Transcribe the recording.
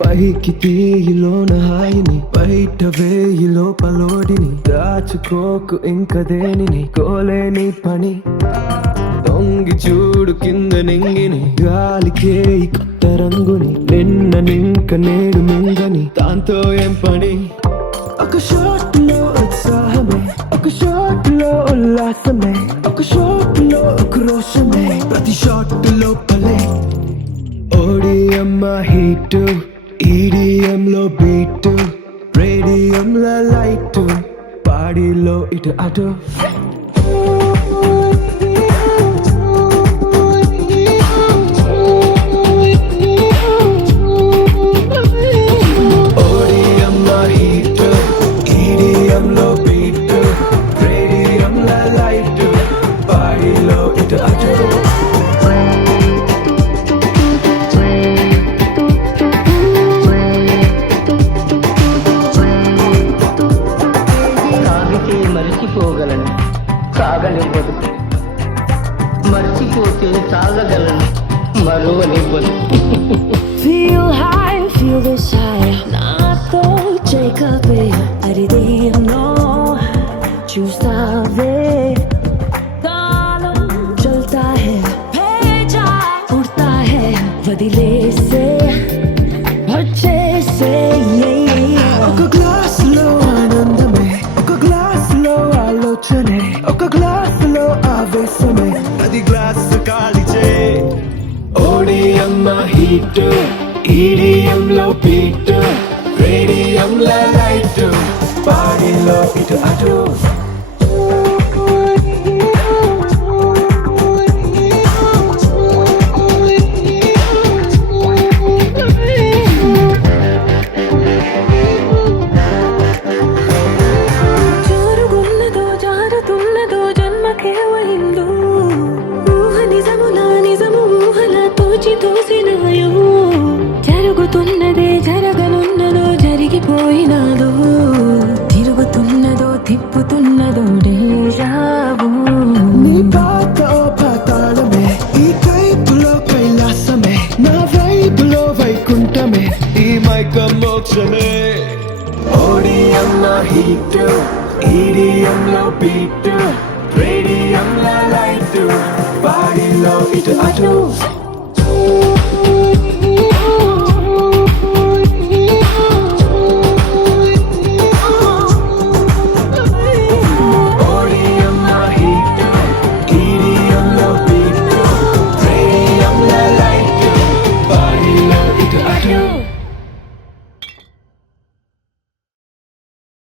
పైకి తీయిలోన హాయిని బయట వేయి లోపలోడిని దాచుకోకు ఇంక దేనిని కోలేని పని దొంగి చూడు కింద నింగిని గాలికే ఈ కొత్త రంగుని నిన్న నింక నేడు మింగని దాంతో ఏం పని ఒక షాట్ లో ఉత్సాహమే ఒక షాట్ లో ఉల్లాసమే ఒక షాట్ లో ఉక్రోషమే ప్రతి షాట్ లోపలే ఓడియమ్మ హీటు ఈడిఎం లో బీట్ రేడియం లో లైట్ బాడీలో ఇటు అటు ఓడియమ్మ హీట్ ఈడిఎం లో బీట్ రేడియం లో లైట్ బాడీలో ఇటు అటు మరిచిపోగలను సాగనివ్వదు మర్చిపోతే సాగగలను మరువనివ్వదు Feel high, feel this high నాతో చేకవే అరిదే ఎన్నో చూస్తావే కాలం చల్తా హై భేజా ఉడతా హై వదిలేసే వచ్చేసే ఒక గ్లాస్ లో ఆనందమే ఒక గ్లాస్ లో ఆలోచనే ఒక గ్లాస్ లో ఆవేశమే అది గ్లాస్ కాలిచే ఓడియమ్మ హీట్ ఈడిఎం లో బీట్ రేడియం లో లైట్ బాడీలో ఇటు అటు జారుగున్నదో జారుతున్నదో జన్మకే వహిందు ఊహ నిజములా నిజము ఊహలా తోచి తోసినాయో జరుగుతున్నదే జరగనున్నదో జరిగిపోయినాదో తిరుగుతున్నదో తిప్పుతున్నదో డేజావు నీ పాత ఓ పాతాళమే ఈ కైపులో కైలాసమే నా వైపులో వైకుంఠమే ఈ మైక మోక్షమే ఓడియమ్మ హీట్ ఈడిఎం లో బీట్ రేడియం లో లైట్ బాడీలో ఇటు అటు